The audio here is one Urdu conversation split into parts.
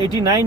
89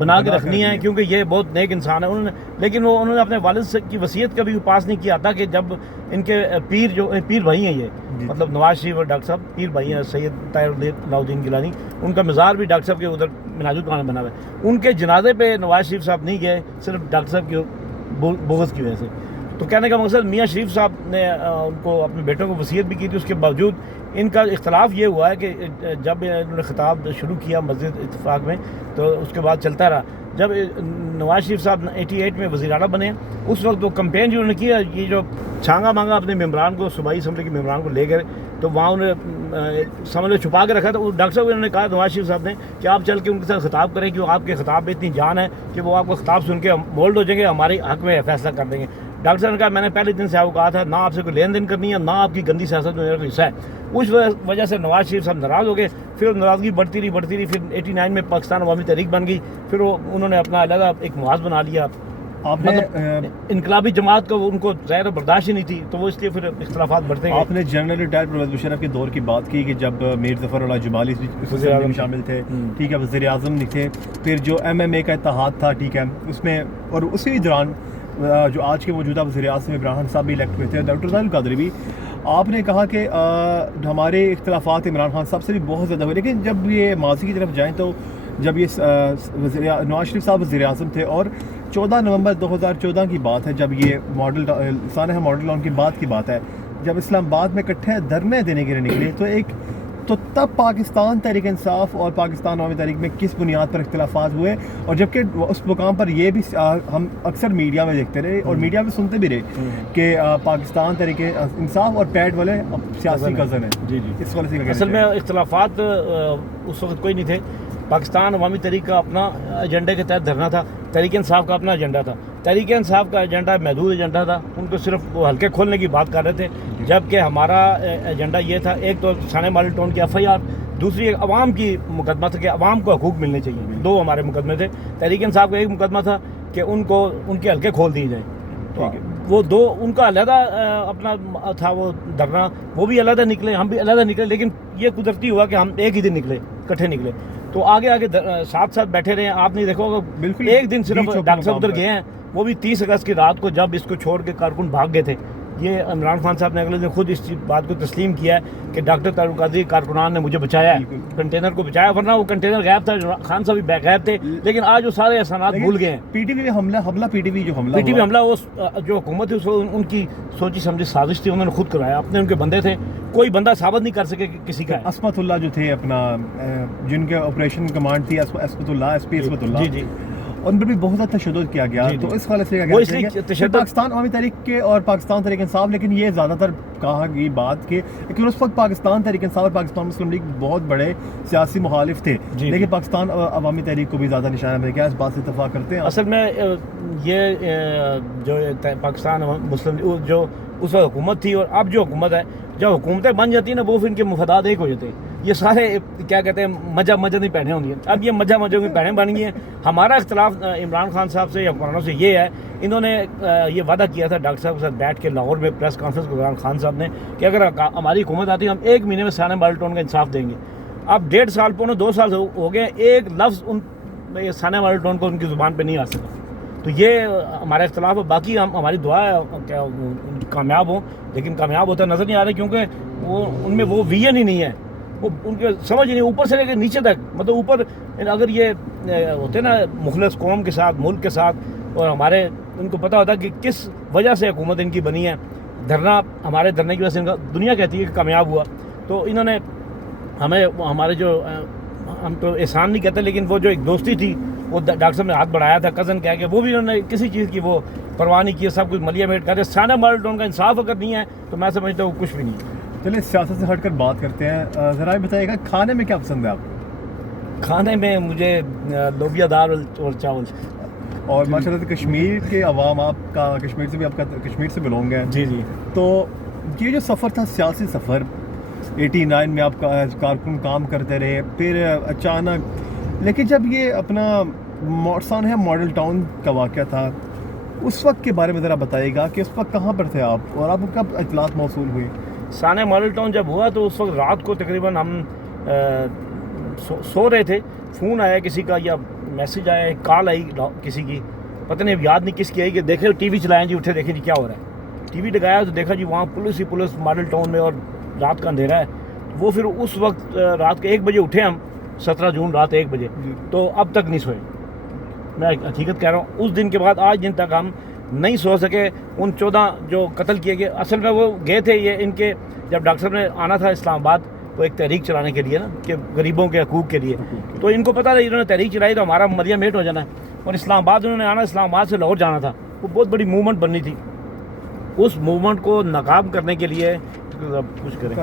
بنا کے رکھنی ہے، کیونکہ یہ بہت نیک انسان ہے انہوں نے، لیکن وہ انہوں نے اپنے والد کی وصیت کبھی پاس نہیں کیا تھا کہ جب ان کے پیر بھائی ہیں یہ مطلب نواز شریف اور ڈاکٹر صاحب پیر بھائی ہیں، سید طاہر اللہ الدین گیلانی، ان کا مزار بھی ڈاکٹر صاحب کے ادھر مناج القرآن بنا ہوا ہے، ان کے جنازے پہ نواز شریف صاحب نہیں گئے صرف ڈاکٹر صاحب کی بغض کی وجہ سے۔ تو کہنے کا مقصد میاں شریف صاحب نے ان کو اپنے بیٹوں کو وصیت بھی کی تھی، اس کے باوجود ان کا اختلاف یہ ہوا ہے کہ جب انہوں نے خطاب شروع کیا مسجد اتفاق میں تو اس کے بعد چلتا رہا، جب نواز شریف صاحب 88 میں وزیر اعلیٰ بنے اس وقت وہ کمپین جو انہوں نے کیا، یہ جو چھانگا مانگا اپنے ممبران کو، صوبائی اسمبلی کے ممبران کو لے گئے تو وہاں انہوں نے سمجھ لو چھپا کے رکھا، تو ڈاکٹر صاحب انہوں نے کہا نواز شریف صاحب نے کہ آپ چل کے ان کے ساتھ خطاب کریں کہ آپ کے خطاب میں اتنی جان ہے کہ وہ آپ کو خطاب سن کے مولڈ ہو جائیں گے، ہمارے حق میں فیصلہ کر دیں گے۔ ڈاکٹر صاحب نے کہا میں نے پہلے دن سے آپ کو کہا تھا نہ آپ سے کوئی لین دین کرنی ہے، نہ آپ کی گندی سیاست میں میرا کوئی حصہ ہے۔ اس وجہ سے نواز شریف صاحب ناراض ہو گئے، پھر ناراضگی بڑھتی رہی، پھر 89 میں پاکستان عوامی تحریک بن گئی، پھر انہوں نے اپنا علیحدہ ایک محاذ بنا لیا۔ آپ نے انقلابی جماعت کو ان کو ظاہر برداشت ہی نہیں تھی، تو وہ اس لیے پھر اختلافات بڑھتے گئے۔ آپ نے جنرل ریٹائر پرویز مشرف کے دور کی بات کی کہ جب میر ظفر اللہ جمالی میں شامل تھے، ٹھیک ہے، وزیر اعظم نہیں تھے، پھر جو MMA کا اتحاد تھا، ٹھیک ہے، اس میں اور اسی دوران جو آج کے موجودہ وزیر اعظم عمران خان صاحب بھی الیکٹ ہوئے تھے، ڈاکٹر ظاہر القادری بھی، آپ نے کہا کہ ہمارے اختلافات عمران خان صاحب سے بھی بہت زیادہ ہوئے، لیکن جب یہ ماضی کی طرف جائیں تو جب یہ نواز شریف صاحب وزیر اعظم تھے اور 14 نومبر 2014 کی بات ہے، جب یہ سانحہ ماڈل ٹاؤن کی بات ہے، جب اسلام آباد میں اکٹھے دھرنے دینے کے لیے نکلے تو تب پاکستان تحریک انصاف اور پاکستان عوامی تحریک میں کس بنیاد پر اختلافات ہوئے، اور جبکہ اس مقام پر یہ بھی ہم اکثر میڈیا میں دیکھتے رہے اور میڈیا میں سنتے بھی رہے کہ پاکستان تحریک انصاف اور پیٹ والے سیاسی کزن ہیں۔ جی اس والے سے اصل میں اختلافات اس وقت کوئی نہیں تھے، پاکستان عوامی تحریک کا اپنا ایجنڈے کے تحت دھرنا تھا، تحریک انصاف کا اپنا ایجنڈا تھا۔ تحریک انصاف کا ایجنڈا محدود ایجنڈا تھا، ان کو صرف وہ حلقے کھولنے کی بات کر رہے تھے، جبکہ ہمارا ایجنڈا یہ تھا، ایک تو سانحہ ماڈل ٹاؤن کی FIR، دوسری ایک عوام کی مقدمہ تھا کہ عوام کو حقوق ملنے چاہیے، دو ہمارے مقدمے تھے۔ تحریک انصاف کا ایک مقدمہ تھا کہ ان کے حلقے کھول دیے جائیں، تو وہ دو ان کا علیحدہ اپنا تھا وہ دھرنا، وہ بھی علیحدہ نکلے، ہم بھی علیحدہ نکلے، لیکن یہ قدرتی ہوا کہ ہم ایک ہی دن نکلے، اکٹھے نکلے، تو آگے ساتھ بیٹھے رہے ہیں۔ آپ نے دیکھا ہوگا بالکل ایک دن صرف ڈاکٹر صاحب ادھر گئے ہیں، وہ بھی 30 اگست کی رات کو، جب اس کو چھوڑ کے کارکن بھاگ گئے تھے۔ یہ عمران خان صاحب نے اگلے دن خود اس بات کو تسلیم کیا ہے کہ ڈاکٹر طاہر القادری کارکنان نے مجھے بچایا ہے، کنٹینر کو بچایا، ورنہ وہ کنٹینر غائب تھا، خان صاحب بھی غائب تھے، لیکن آج وہ سارے احسانات بھول گئے ہیں۔ پی ٹی وی حملہ وہ جو حکومت تھی ان کی سوچی سمجھی سازش تھی، انہوں نے خود کرایا، اپنے ان کے بندے تھے، کوئی بندہ ثابت نہیں کر سکے کسی کا۔ عصمت اللہ جو تھے اپنا جن کے آپریشن کمانڈ تھی، عصمت اللہ SP عصمت اللہ، جی ان پر بھی بہت زیادہ تشدد کیا گیا، تو اس حوالے سے پاکستان عوامی تحریک کے اور پاکستان تحریک انصاف، لیکن یہ زیادہ تر کہا گئی بات کہ اس وقت پاکستان تحریک انصاف اور پاکستان مسلم لیگ بہت بڑے سیاسی مخالف تھے، لیکن پاکستان عوامی تحریک کو بھی زیادہ نشانہ بنے گیا، اس بات سے اتفاق کرتے ہیں؟ اصل میں یہ جو پاکستان مسلم لیگ جو اس وقت حکومت تھی اور اب جو حکومت ہے، جب حکومتیں بن جاتی ہیں نا، وہ پھر ان کے مفادات ایک ہو جاتے ہیں، یہ سارے کیا کہتے ہیں مجہ نہیں پہنے ہوتی ہیں، اب یہ مجہ کی پہنے بن گئی ہیں۔ ہمارا اختلاف عمران خان صاحب سے یا حکمرانوں سے یہ ہے، انہوں نے یہ وعدہ کیا تھا ڈاکٹر صاحب کے ساتھ بیٹھ کے لاہور میں پریس کانفرنس کے دوران، خان صاحب نے، کہ اگر ہماری حکومت آتی ہے ہم 1 مہینے میں سانحہ ماڈل ٹاؤن کا انصاف دیں گے۔ اب 1.5 سال 2 سال ہو گئے، ایک لفظ سانحہ ماڈل ٹاؤن کو ان کی زبان پہ نہیں آ سکا، تو یہ ہمارا اختلاف ہے۔ باقی ہماری دعا ہے کیا کامیاب ہوں، لیکن کامیاب ہوتا نظر نہیں آ رہا، کیونکہ وہ ان میں وہ ویژن ہی نہیں ہے، وہ ان کے سمجھ نہیں، اوپر سے لے کے نیچے تک، مطلب اوپر اگر یہ ہوتے نا مخلص قوم کے ساتھ، ملک کے ساتھ، اور ہمارے ان کو پتہ ہوتا کہ کس وجہ سے حکومت ان کی بنی ہے، دھرنا ہمارے دھرنے کی وجہ سے ان کا دنیا کہتی ہے کہ کامیاب ہوا، تو انہوں نے ہمارے جو ہم تو احسان نہیں کہتے، لیکن وہ جو ایک دوستی تھی، وہ ڈاکٹر صاحب نے ہاتھ بڑھایا تھا کزن کہہ کے، وہ بھی انہوں نے کسی چیز کی وہ پرواہ نہیں کی، سب کچھ ملیا میٹ کرتے۔ سانحہ ماڈل ٹاؤن کا انصاف اگر نہیں ہے تو میں سمجھتا ہوں کچھ بھی نہیں ہے۔ چلیے سیاست سے ہٹ کر بات کرتے ہیں، ذرا بتائیے گا کھانے میں کیا پسند ہے آپ کو؟ کھانے میں مجھے لوبیا دال اور چاول، اور ماشاء اللہ کشمیر کے عوام، آپ کا کشمیر سے بھی، آپ کا کشمیر سے بلونگ ہے، جی، تو یہ جو سفر تھا سیاسی سفر، 89 میں آپ کا کارکن کام کرتے رہے، پھر اچانک، لیکن جب یہ اپنا سانحہ ماڈل ٹاؤن کا واقعہ تھا، اس وقت کے بارے میں ذرا بتائیے گا کہ اس وقت کہاں پر تھے آپ اور آپ کو کب اطلاعات موصول ہوئی؟ سانحہ ماڈل ٹاؤن جب ہوا تو اس وقت رات کو تقریباً ہم سو رہے تھے، فون آیا کسی کا، یا میسج آیا, ایک کال آئی کسی کی, پتہ نہیں اب یاد نہیں کس کی آئی, کہ دیکھے ٹی وی چلائیں جی, اٹھے دیکھیں جی کیا ہو رہا ہے. ٹی وی لگایا تو دیکھا جی وہاں پولیس ہی پولیس ماڈل ٹاؤن میں, اور رات کا اندھیرا ہے. وہ پھر اس وقت رات کے 1 بجے اٹھے ہم, 17 جون رات 1 بجے, تو اب تک نہیں سوئے. میں حقیقت کہہ رہا ہوں, اس دن کے بعد آج دن تک ہم نہیں سو سکے. ان 14 جو قتل کیے گئے, اصل میں وہ گئے تھے, یہ ان کے جب ڈاکٹر صاحب نے آنا تھا اسلام آباد, وہ ایک تحریک چلانے کے لیے نا, کہ غریبوں کے حقوق کے لیے, تو ان کو پتا تھا انہوں نے تحریک چلائی تو ہمارا مریا میٹ ہو جانا ہے, اور اسلام آباد انہوں نے آنا, اسلام آباد سے لاہور جانا تھا. وہ بہت بڑی موومنٹ بننی تھی. اس موومنٹ کو ناکام کرنے کے لیے کچھ کریں.